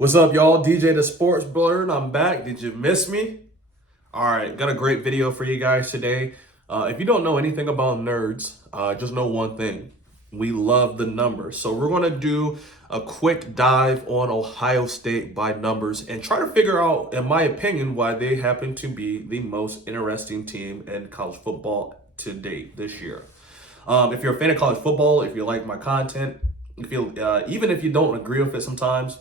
What's up, y'all? DJ the Sports Blerd. I'm back. Did you miss me? All right, got a great video for you guys today. If you don't know anything about nerds, just know one thing. We love the numbers. So we're going to do a quick dive on Ohio State by numbers and try to figure out, in my opinion, why they happen to be the most interesting team in college football to date this year. If you're a fan of college football, if you like my content, even if you don't agree with it sometimes,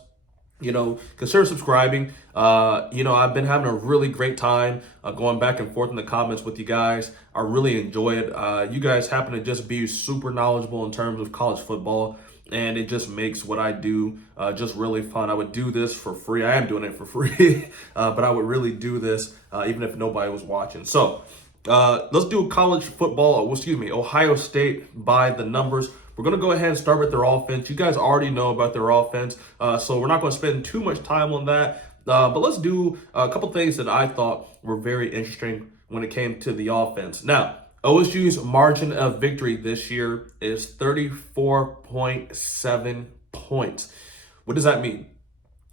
consider subscribing. I've been having a really great time going back and forth in the comments with you guys. I really enjoy it. You guys happen to just be super knowledgeable in terms of college football, and it just makes what I do just really fun. I would do this for free. I am doing it for free, but I would really do this even if nobody was watching. So let's do college football, Ohio State by the numbers. We're going to go ahead and start with their offense. You guys already know about their offense, so we're not going to spend too much time on that. But let's do a couple things that I thought were very interesting when it came to the offense. Now, OSU's margin of victory this year is 34.7 points. What does that mean?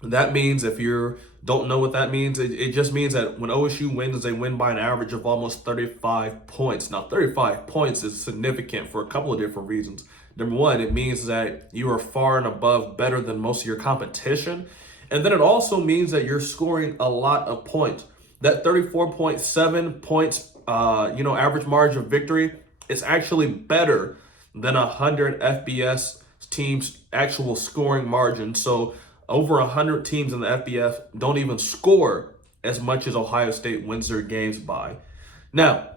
That means, if you don't know what that means, it just means that when OSU wins, they win by an average of almost 35 points. Now, 35 points is significant for a couple of different reasons. Number one, it means that you are far and above better than most of your competition. And then it also means that you're scoring a lot of points. That 34.7 points, average margin of victory is actually better than 100 FBS teams' actual scoring margin. So over 100 teams in the FBS don't even score as much as Ohio State wins their games by. Now,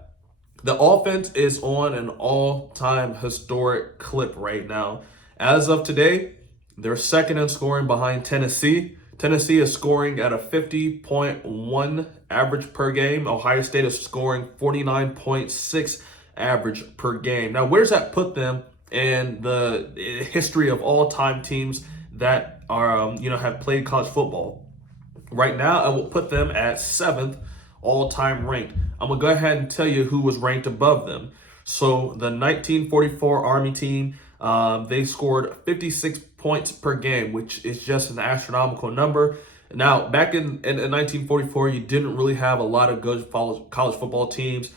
the offense is on an all-time historic clip right now. As of today, they're second in scoring behind Tennessee. Tennessee is scoring at a 50.1 average per game. Ohio State is scoring 49.6 average per game. Now, where does that put them in the history of all-time teams that are, have played college football? Right now, I will put them at 7th all-time ranked. I'm going to go ahead and tell you who was ranked above them. So the 1944 Army team, they scored 56 points per game, which is just an astronomical number. Now, back in 1944, you didn't really have a lot of good college football teams.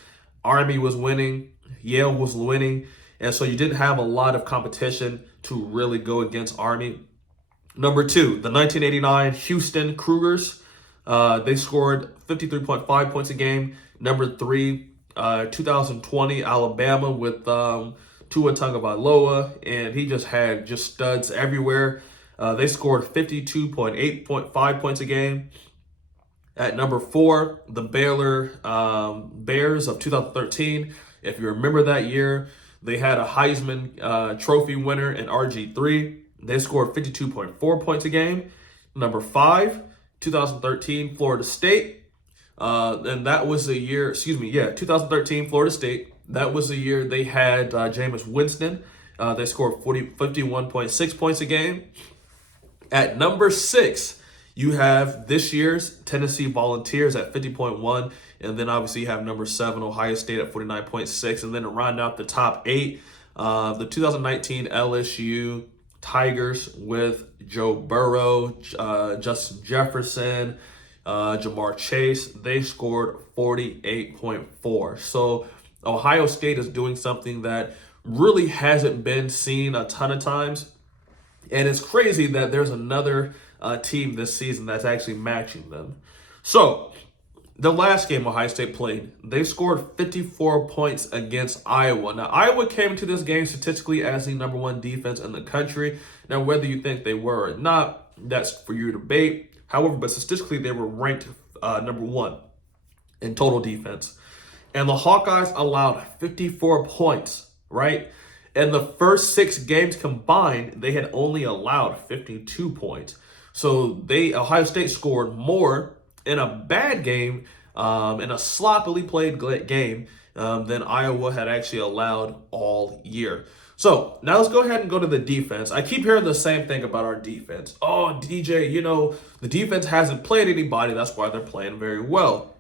Army was winning, Yale was winning, and so you didn't have a lot of competition to really go against Army. Number two, the 1989 Houston Cougars. They scored 53.5 points a game. Number three, 2020 Alabama with Tua Tagovailoa, and he just had studs everywhere. They scored 52.8.5 points a game. At number four, the Baylor Bears of 2013. If you remember that year, they had a Heisman Trophy winner in RG3. They scored 52.4 points a game. Number five, 2013 Florida State. And that was the year, 2013 Florida State. That was the year they had Jameis Winston. They scored 51.6 points a game. At number six, you have this year's Tennessee Volunteers at 50.1. And then obviously you have number seven, Ohio State at 49.6. And then to round out the top eight, the 2019 LSU Tigers with Joe Burrow, Justin Jefferson, Jamar Chase. They scored 48.4. So Ohio State is doing something that really hasn't been seen a ton of times. And it's crazy that there's another team this season that's actually matching them. So the last game Ohio State played, they scored 54 points against Iowa. Now, Iowa came into this game statistically as the number one defense in the country. Now, whether you think they were or not, that's for you to debate. However, but statistically, they were ranked number one in total defense. And the Hawkeyes allowed 54 points, right? In the first 6 games combined, they had only allowed 52 points. So Ohio State scored more in a bad game, in a sloppily played game, than Iowa had actually allowed all year. So now let's go ahead and go to the defense. I keep hearing the same thing about our defense. Oh, DJ, the defense hasn't played anybody. That's why they're playing very well.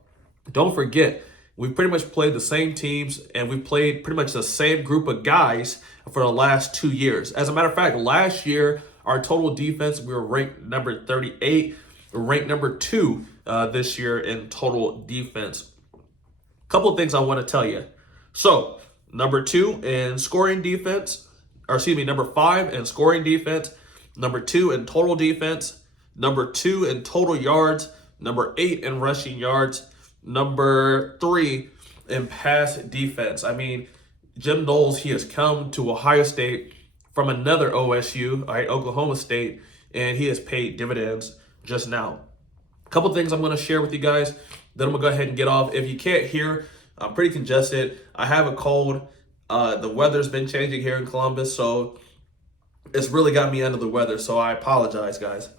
Don't forget, we've pretty much played the same teams, and we've played pretty much the same group of guys for the last 2 years. As a matter of fact, last year, Our total defense, we were ranked number 38. We're ranked number 2 this year in total defense. Couple of things I want to tell you. So, number 2 in scoring defense, or excuse me, number 5 in scoring defense, number 2 in total defense, number 2 in total yards, number 8 in rushing yards, number 3 in pass defense. I mean, Jim Knowles, he has come to Ohio State from another OSU, all right, Oklahoma State, and he has paid dividends just now. A couple things I'm going to share with you guys, then I'm going to go ahead and get off. If you can't hear, I'm pretty congested. I have a cold. The weather's been changing here in Columbus, so it's really got me under the weather, so I apologize, guys.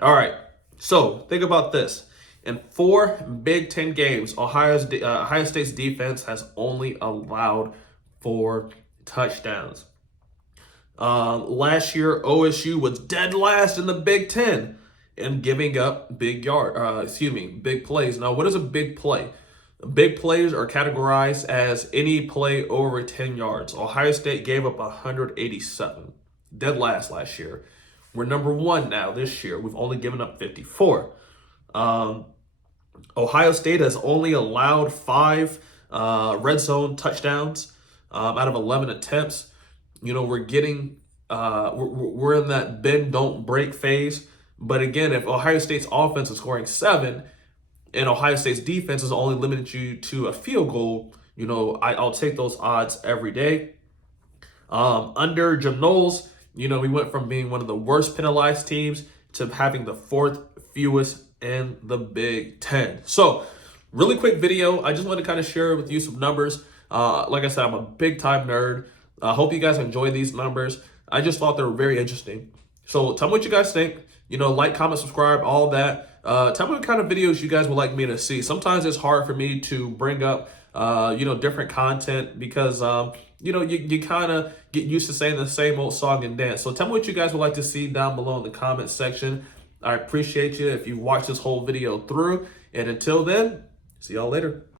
All right, so think about this. In 4 Big Ten games, Ohio State's defense has only allowed 4 touchdowns. Last year, OSU was dead last in the Big Ten in giving up big plays. Now, what is a big play? Big plays are categorized as any play over 10 yards. Ohio State gave up 187. Dead last year. We're number 1 now this year. We've only given up 54. Ohio State has only allowed 5 red zone touchdowns out of 11 attempts. You know, we're getting we're in that bend don't break phase. But again, if Ohio State's offense is scoring 7 and Ohio State's defense is only limited you to a field goal, you know, I'll take those odds every day. Under Jim Knowles, you know, we went from being one of the worst penalized teams to having the 4th fewest in the Big Ten. So, really quick video. I just want to kind of share with you some numbers. Like I said, I'm a big time nerd. I hope you guys enjoy these numbers. I just thought they were very interesting. So tell me what you guys think. You know, like, comment, subscribe, all that. Tell me what kind of videos you guys would like me to see. Sometimes it's hard for me to bring up, you know, different content because, you know, you kind of get used to saying the same old song and dance. So tell me what you guys would like to see down below in the comment section. I appreciate you if you watched this whole video through. And until then, see y'all later.